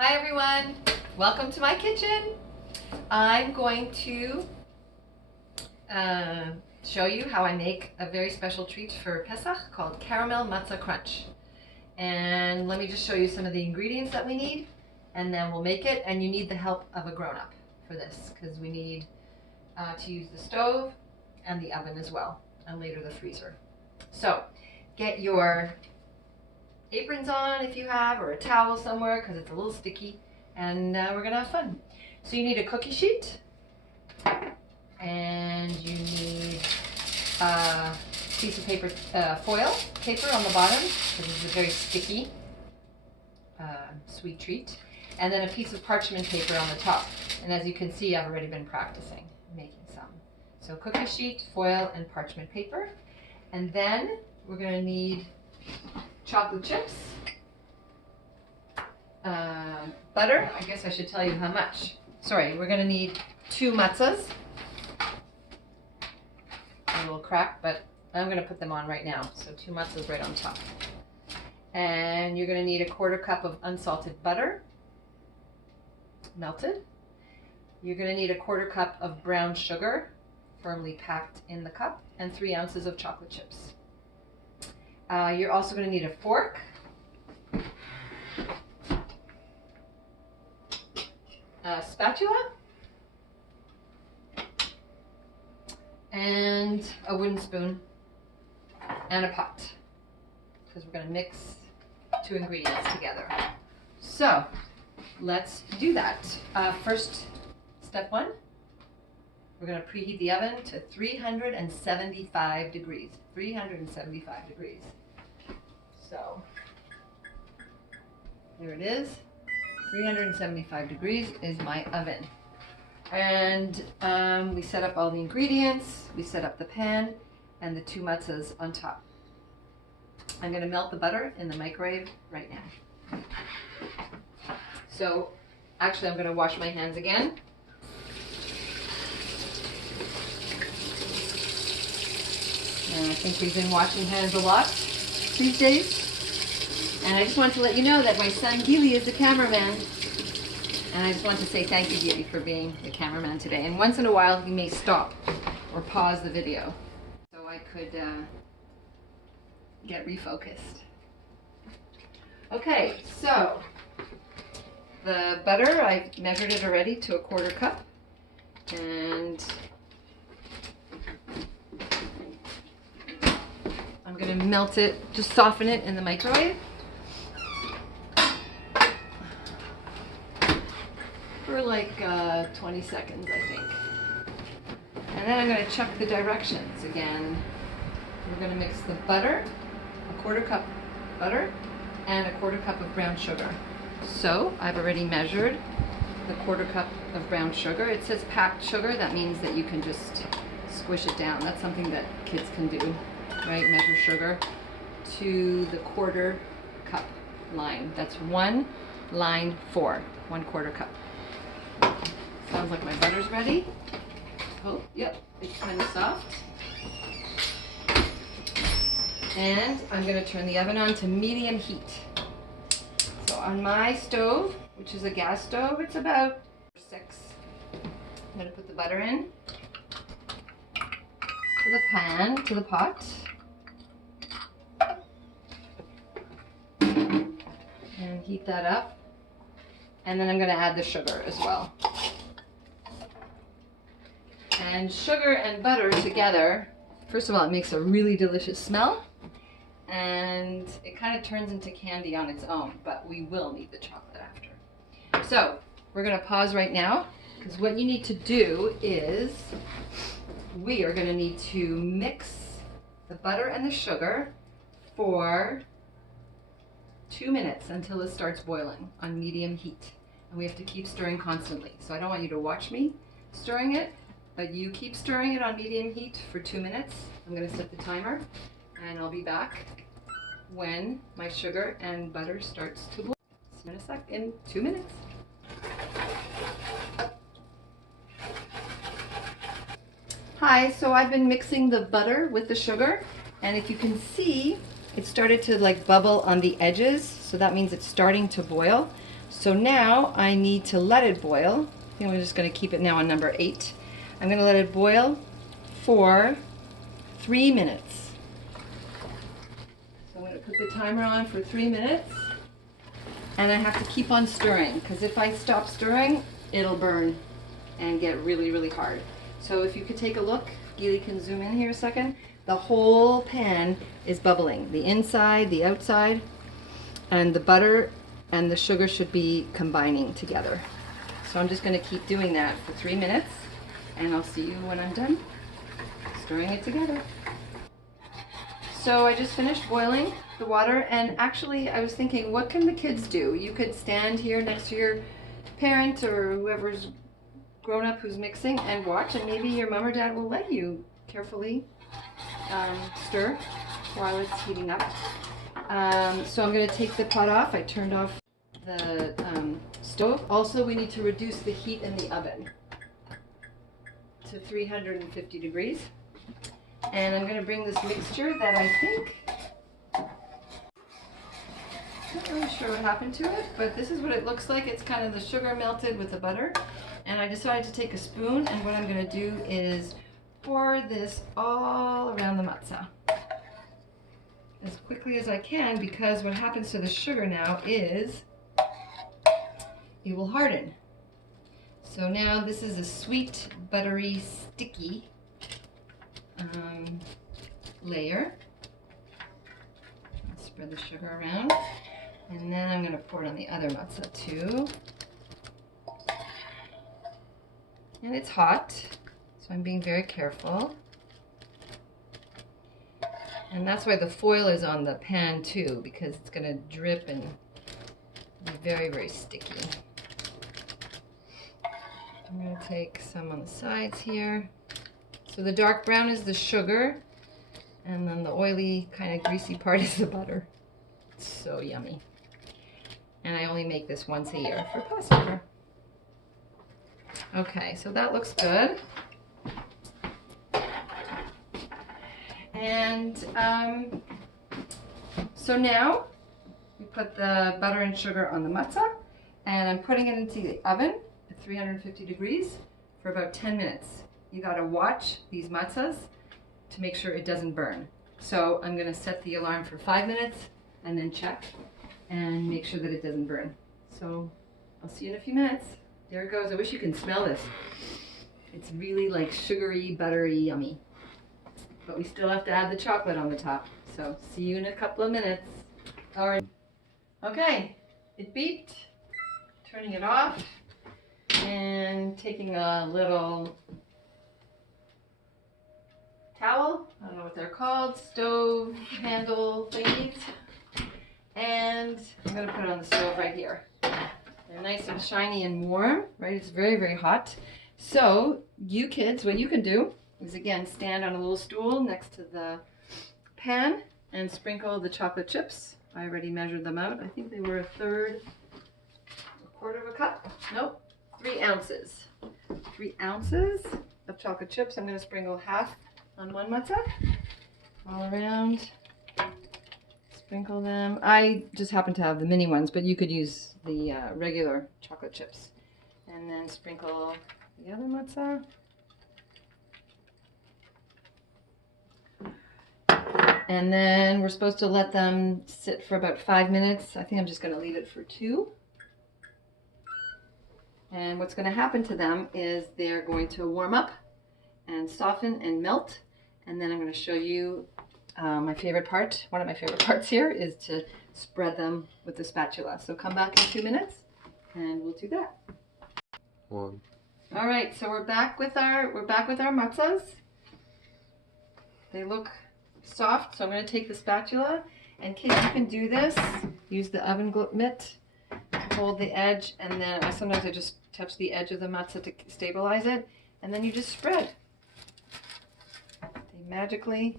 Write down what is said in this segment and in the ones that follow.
Hi everyone, welcome to my kitchen. I'm going to show you how I make a very special treat for Pesach called Caramel Matzah Crunch. And let me just show you some of the ingredients that we need, and then we'll make it. And you need the help of a grown-up for this, because we need to use the stove and the oven as well, and later the freezer. So get your aprons on if you have, or a towel somewhere, because it's a little sticky, and we're gonna have fun. So you need a cookie sheet, and you need a piece of paper, foil paper on the bottom, because this is a very sticky sweet treat, and then a piece of parchment paper on the top. And as you can see, I've already been practicing making some. So cookie sheet, foil, and parchment paper. And then we're gonna need chocolate chips, butter. I guess I should tell you how much. Sorry, we're going to need 2 matzahs. A little crack, but I'm going to put them on right now. So 2 matzahs right on top. And you're going to need a 1/4 cup of unsalted butter, melted. You're going to need a 1/4 cup of brown sugar, firmly packed in the cup, and 3 ounces of chocolate chips. You're also going to need a fork, a spatula, and a wooden spoon, and a pot, because we're going to mix 2 ingredients together. So let's do that. First, step 1, we're going to preheat the oven to 375 degrees. 375 degrees. So there it is. 375 degrees is my oven. And we set up all the ingredients. We set up the pan and the 2 matzahs on top. I'm going to melt the butter in the microwave right now. So actually, I'm going to wash my hands again. And I think we've been washing hands a lot these days. And I just want to let you know that my son Gili is the cameraman. And I just want to say thank you, Gili, for being the cameraman today. And once in a while, he may stop or pause the video so I could get refocused. Okay, so the butter, I've measured it already to a 1/4 cup. And I'm going to melt it, just soften it in the microwave for like 20 seconds, I think. And then I'm going to check the directions again. We're going to mix the butter, a 1/4 cup butter, and a 1/4 cup of brown sugar. So I've already measured the 1/4 cup of brown sugar. It says packed sugar. That means that you can just squish it down. That's something that kids can do. Right, measure sugar to the 1/4 cup line. That's 1 line 4, 1/4 cup. Sounds like my butter's ready. Oh, yep, it's kind of soft. And I'm going to turn the oven on to medium heat. So on my stove, which is a gas stove, it's about 6. I'm going to put the butter in to the pan, to the pot. And heat that up. And then I'm going to add the sugar as well. And sugar and butter together, first of all, it makes a really delicious smell. And it kind of turns into candy on its own, but we will need the chocolate after. So we're going to pause right now, because what you need to do is we are going to need to mix the butter and the sugar for 2 minutes until it starts boiling on medium heat. And we have to keep stirring constantly. So I don't want you to watch me stirring it, but you keep stirring it on medium heat for 2 minutes. I'm going to set the timer, and I'll be back when my sugar and butter starts to boil. See you in a sec, in 2 minutes. Hi, so I've been mixing the butter with the sugar, and if you can see, it started to like bubble on the edges, so that means it's starting to boil. So now I need to let it boil. I think we're just going to keep it now on number 8. I'm going to let it boil for 3 minutes. So I'm going to put the timer on for 3 minutes. And I have to keep on stirring, because if I stop stirring, it'll burn and get really, really hard. So if you could take a look, Geely can zoom in here a second. The whole pan is bubbling. The inside, the outside, and the butter and the sugar should be combining together. So I'm just going to keep doing that for 3 minutes, and I'll see you when I'm done stirring it together. So I just finished boiling the water, and actually I was thinking, what can the kids do? You could stand here next to your parent or whoever's grown up who's mixing and watch, and maybe your mom or dad will let you carefully stir while it's heating up. So I'm going to take the pot off. I turned off the stove. Also, we need to reduce the heat in the oven to 350 degrees. And I'm going to bring this mixture that I think, not really sure what happened to it, but this is what it looks like. It's kind of the sugar melted with the butter. And I decided to take a spoon, and what I'm going to do is pour this all around the matzah as quickly as I can, because what happens to the sugar now is it will harden. So now this is a sweet, buttery, sticky layer. I'll spread the sugar around, and then I'm going to pour it on the other matzah too. And it's hot, so I'm being very careful. And that's why the foil is on the pan too, because it's going to drip and be very, very sticky. I'm going to take some on the sides here. So the dark brown is the sugar, and then the oily, kind of greasy part is the butter. It's so yummy. And I only make this once a year for Passover. Okay, so that looks good. And so now we put the butter and sugar on the matzah, and I'm putting it into the oven at 350 degrees for about 10 minutes. You gotta watch these matzahs to make sure it doesn't burn. So I'm gonna set the alarm for 5 minutes and then check and make sure that it doesn't burn. So I'll see you in a few minutes. There it goes. I wish you can smell this. It's really like sugary, buttery, yummy. But we still have to add the chocolate on the top. So see you in a couple of minutes. All right. Okay, it beeped. Turning it off and taking a little towel. I don't know what they're called. Stove handle thingies. And I'm going to put it on the stove right here. They're nice and shiny and warm, right? It's very, very hot. So you kids, what you can do is, again, stand on a little stool next to the pan and sprinkle the chocolate chips. I already measured them out. I think they were a quarter of a cup. Nope, 3 ounces. 3 ounces of chocolate chips. I'm going to sprinkle half on one matzah, all around. Sprinkle them. I just happen to have the mini ones, but you could use the regular chocolate chips. And then sprinkle the other matzah. And then we're supposed to let them sit for about 5 minutes. I think I'm just going to leave it for 2. And what's going to happen to them is they're going to warm up and soften and melt. And then I'm going to show you my favorite part. One of my favorite parts here is to spread them with the spatula. So come back in 2 minutes and we'll do that. 1. All right, so we're back with our matzahs. They look soft, so I'm going to take the spatula, and kids, you can do this. Use the oven mitt to hold the edge, and then sometimes I just touch the edge of the matzah to stabilize it, and then you just spread. They magically,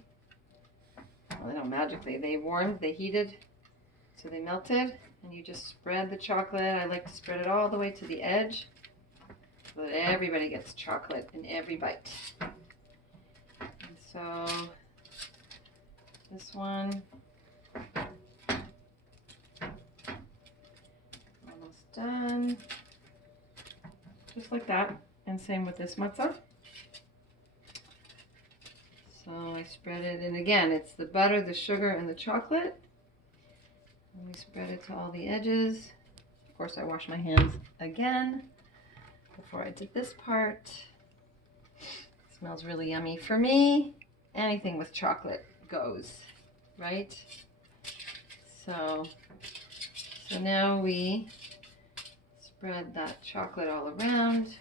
well, they don't magically, they warmed, they heated, so they melted, and you just spread the chocolate. I like to spread it all the way to the edge so that everybody gets chocolate in every bite. And so this one, almost done. Just like that. And same with this matzah. So I spread it, and again, it's the butter, the sugar, and the chocolate. And we spread it to all the edges. Of course, I wash my hands again before I did this part. It smells really yummy for me. Anything with chocolate goes, right? So now we spread that chocolate all around.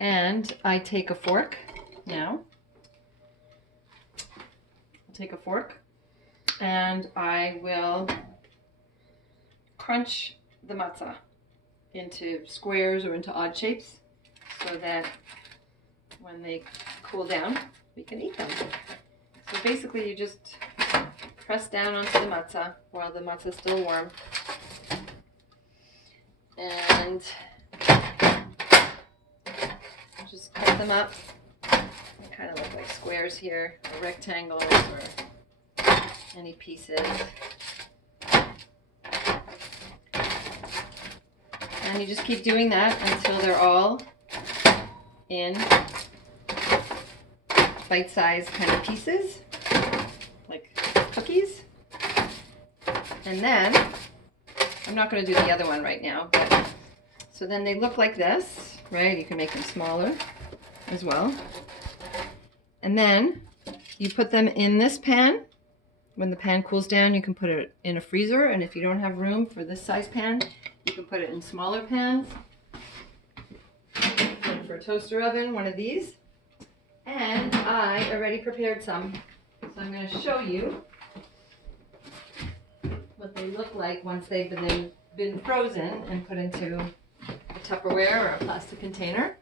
And I take a fork now. I'll take a fork and I will crunch the matzah into squares or into odd shapes so that when they cool down, we can eat them. So basically you just press down onto the matzah while the matzah is still warm. And just cut them up. They kind of look like squares here, or rectangles, or any pieces. And you just keep doing that until they're all in bite-sized kind of pieces, like cookies. And then, I'm not going to do the other one right now, but so then they look like this, right? You can make them smaller as well. And then you put them in this pan. When the pan cools down, you can put it in a freezer, and if you don't have room for this size pan, you can put it in smaller pans. And for a toaster oven, one of these. And I already prepared some, so I'm going to show you what they look like once they've been frozen and put into a Tupperware or a plastic container.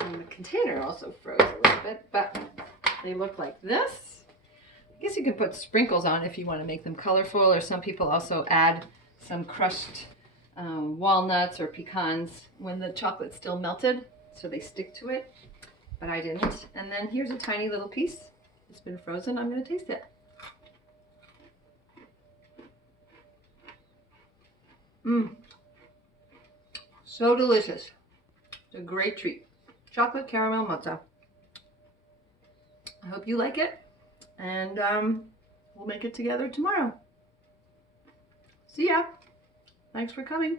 And the container also froze a little bit, but they look like this. I guess you can put sprinkles on if you want to make them colorful, or some people also add some crushed walnuts or pecans when the chocolate's still melted, so they stick to it, but I didn't. And then here's a tiny little piece. It's been frozen. I'm going to taste it. So delicious. It's a great treat. Chocolate caramel matzah. I hope you like it, and we'll make it together tomorrow. See ya. Thanks for coming.